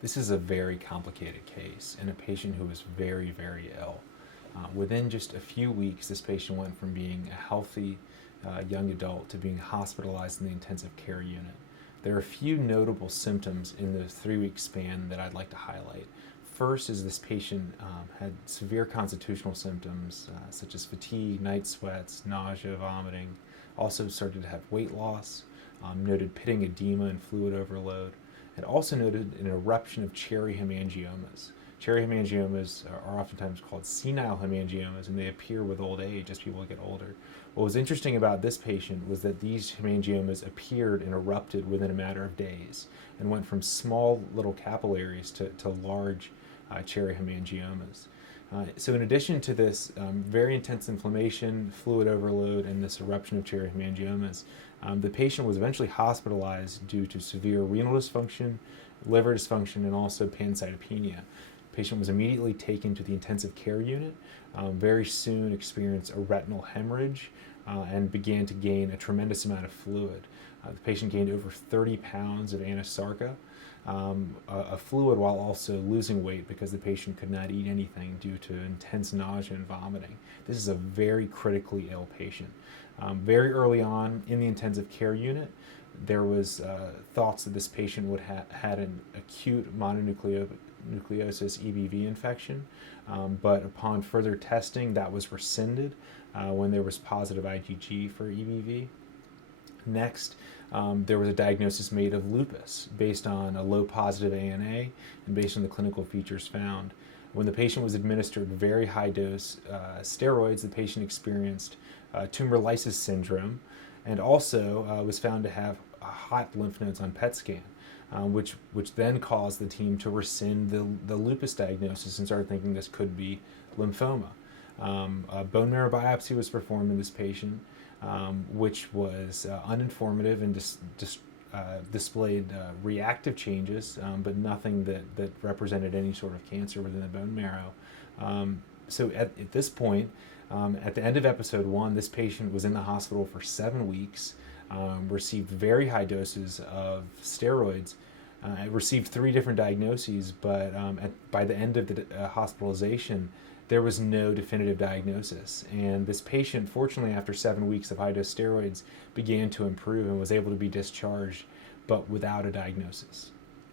This is a very complicated case and a patient who was very, very ill. Within just a few weeks, this patient went from being a healthy young adult to being hospitalized in the intensive care unit. There are a few notable symptoms in the 3-week span that I'd like to highlight. First is this patient had severe constitutional symptoms such as fatigue, night sweats, nausea, vomiting. Also started to have weight loss, noted pitting edema and fluid overload, and also noted an eruption of cherry hemangiomas. Cherry hemangiomas are oftentimes called senile hemangiomas, and they appear with old age as people get older. What was interesting about this patient was that these hemangiomas appeared and erupted within a matter of days and went from small little capillaries to large cherry hemangiomas. So in addition to this very intense inflammation, fluid overload, and this eruption of cherry hemangiomas, the patient was eventually hospitalized due to severe renal dysfunction, liver dysfunction, and also pancytopenia. The patient was immediately taken to the intensive care unit, very soon experienced a retinal hemorrhage, and began to gain a tremendous amount of fluid. The patient gained over 30 pounds of anasarca, a fluid, while also losing weight because the patient could not eat anything due to intense nausea and vomiting. This is a very critically ill patient. Very early on in the intensive care unit, there was thoughts that this patient would had an acute mononucleosis EBV infection, but upon further testing, that was rescinded when there was positive IgG for EBV. Next, there was a diagnosis made of lupus based on a low positive ANA and based on the clinical features found. When the patient was administered very high dose steroids, the patient experienced tumor lysis syndrome and also was found to have hot lymph nodes on PET scan, which then caused the team to rescind the lupus diagnosis and started thinking this could be lymphoma. A bone marrow biopsy was performed in this patient, which was uninformative and displayed reactive changes, but nothing that represented any sort of cancer within the bone marrow. So at this point, at the end of episode 1, this patient was in the hospital for 7 weeks, received very high doses of steroids, received 3 different diagnoses, but by the end of the hospitalization, there was no definitive diagnosis. And this patient, fortunately, after 7 weeks of high-dose steroids, began to improve and was able to be discharged, but without a diagnosis.